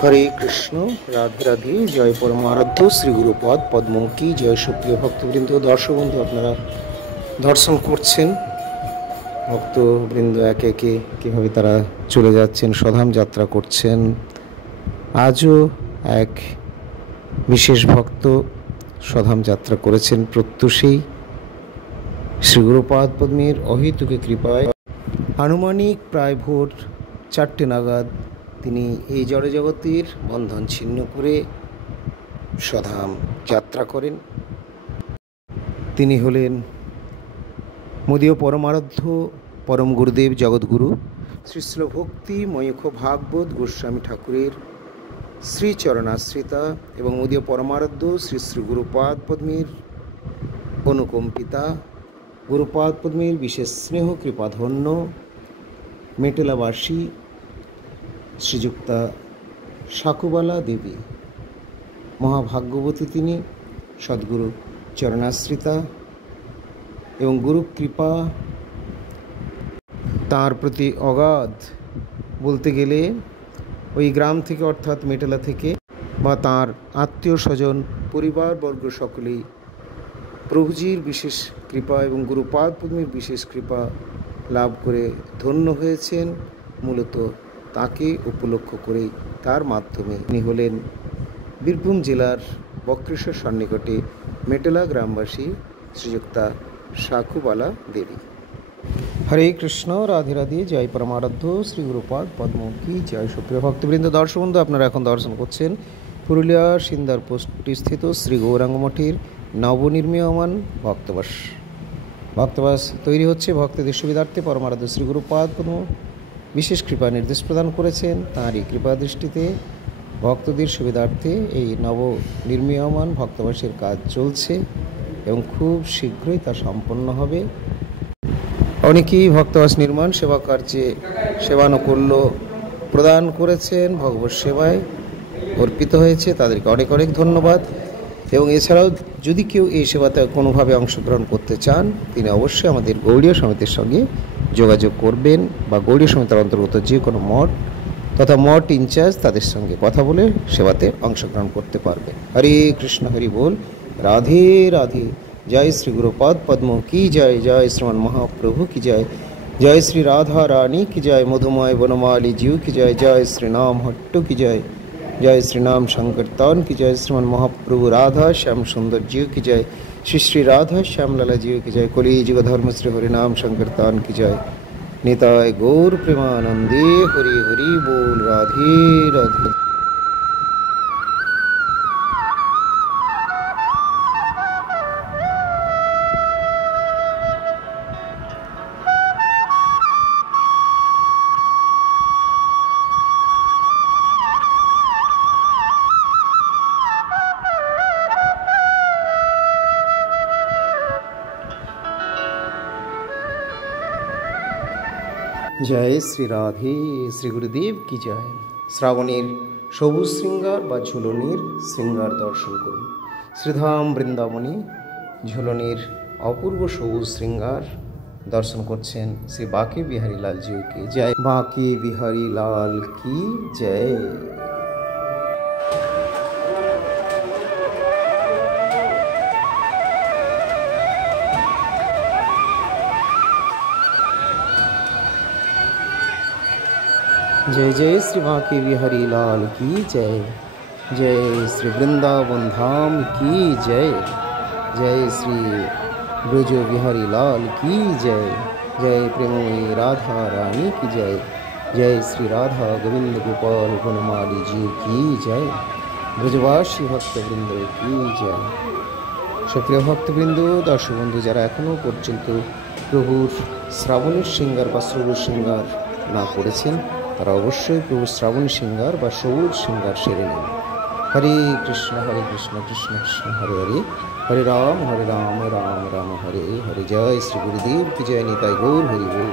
হরে কৃষ্ণ, রাধে রাধে। জয় পরমারাধ্য শ্রী গুরুপদ পদ্ম কি জয়। সুপ্রিয় ভক্তবৃন্দ, দর্শক বন্ধু, আপনারা দর্শন করছেন ভক্তবৃন্দ একে একে কীভাবে তারা চলে যাচ্ছেন, স্বধাম যাত্রা করছেন। আজও এক বিশেষ ভক্ত স্বধাম যাত্রা করেছেন প্রত্যুষেই শ্রী গুরুপদ পদ্মের অহেতুকে কৃপায়। আনুমানিক প্রায় ভোর 4টে নাগাদ তিনি এই জড়জগতের বন্ধন ছিন্ন করে স্বধাম যাত্রা করেন। তিনি হলেন মোদীয় পরমারাধ্য পরম গুরুদেব জগৎগুরু শ্রী শ্রী ভক্তি ময়ূখ ভাগবত গোস্বামী ঠাকুরের শ্রীচরণাশ্রিতা এবং মোদীয় পরমারাধ্য শ্রী শ্রী গুরুপদ পদ্মের অনুকম্পিতা, গুরুপদ পদ্মের বিশেষ স্নেহ কৃপাধন্য মেটেলাবাসী শ্রীযুক্তা সাকুবালা দেবী মহাভাগ্যবতী। তিনি সদ্গুরু চরণাশ্রিতা এবং গুরু কৃপা তাঁর প্রতি অগাধ। বলতে গেলে ওই গ্রাম থেকে অর্থাৎ মেটেলা থেকে বা তাঁর আত্মীয় স্বজন পরিবারবর্গ সকলেই প্রভুজির বিশেষ কৃপা এবং গুরুপদ পদ্মের বিশেষ কৃপা লাভ করে ধন্য হয়েছেন। মূলত তাকে উপলক্ষ করেই তার মাধ্যমে তিনি হলেন বীরভূম জেলার বক্রেশ্বর সন্নিকটে মেটেলা গ্রামবাসী শ্রীযুক্তা সাকুবালা দেবী। হরে কৃষ্ণ, রাধে রাধে। জয় পরমারাধ্য শ্রী গুরুপদ পদ্ম কি জয়। সুপ্রিয় ভক্তবৃন্দ, দর্শক বন্ধু, আপনারা এখন দর্শন করছেন পুরুলিয়া সিন্দার পোস্টটি স্থিত শ্রী গৌরাঙ্গ মঠের নবনির্মীয়মান ভক্তবাস তৈরি হচ্ছে ভক্তদের সুবিধার্থে। পরমারাধ্য শ্রী গুরুপদ পদ্ম বিশেষ কৃপা নির্দেশ প্রদান করেছেন। তাঁরই কৃপা দৃষ্টিতে ভক্তদের সুবিধার্থে এই নবনির্মীয়মান ভক্তবাসের কাজ চলছে এবং খুব শীঘ্রই তা সম্পন্ন হবে। অনেকেই ভক্তবাস নির্মাণ সেবা কার্যে সেবানুকূল্য প্রদান করেছেন, ভগবত সেবায় অর্পিত হয়েছে, তাদেরকে অনেক অনেক ধন্যবাদ। এবং এছাড়াও যদি কেউ এই সেবাতে কোনোভাবে অংশগ্রহণ করতে চান, তিনি অবশ্যই আমাদের গৌড়ীয় সমিতির সঙ্গে যোগাযোগ করবেন বা গৌড়ীয় সমিতির অন্তর্গত যে কোনো মঠ তথা মঠ ইনচার্জ তাদের সঙ্গে কথা বলে সেবাতে অংশগ্রহণ করতে পারবেন। হরে কৃষ্ণ, হরি বল, রাধে রাধে। জয় শ্রী গুরুপদ পদ্ম কি জয়। জয় শ্রীমান মহাপ্রভু কি জয়। জয় শ্রী রাধা রানী কি জয়। মধুময় বনমালী जीव की जय। जय श्री नाम हट्टू की जय। जय श्री नाम संकीर्तन की जय। श्रीमान महाप्रभु राधा श्याम सुंदर जीव की जय। श्री श्री राधा श्याम लाला जीव की जय। कली युग धर्म श्री हरिनाम संकीर्तन की जय। निताय गौर प्रेमानंदे हरि हरि बोल, राधे राधे। জয় শ্রী রাধে, শ্রী গুরুদেব কি জয়। শ্রাবণের সবুজ শৃঙ্গার বা ঝুলনির শৃঙ্গার দর্শন করুন। শ্রীধাম বৃন্দাবনে ঝুলনির অপূর্ব সবুজ শৃঙ্গার দর্শন করছেন শ্রী বাঁকে বিহারী লাল জিউকে জয়। বাঁকে বিহারী লাল কি জয়। जय जय श्री बांके बिहारी लाल की जय। जय श्री वृंदावन धाम की जय। जय श्री ब्रज बिहारी लाल की जय। जय प्रेममयी राधा रानी की जय। जय श्री राधा गोविंद गोपाल बनमाली जी की जय। ब्रजवासी भक्तवृंद की जय। সুপ্রিয় ভক্তবৃন্দ, দর্শক বন্ধু, যারা এখনও পর্যন্ত প্রভুর শ্রাবণের শৃঙ্গার বা সবুজ শৃঙ্গার না করেছেন, তারা অবশ্যই প্রভু শ্রাবণী শৃঙ্গার বা সবুজ শৃঙ্গার সেরে নেন। হরে কৃষ্ণ, কৃষ্ণ কৃষ্ণ হরে হরে, হরে রাম রাম রাম রাম হরে হরে। জয় শ্রী গুরুদেব কি জয়। নিতাই গৌর হরি বল।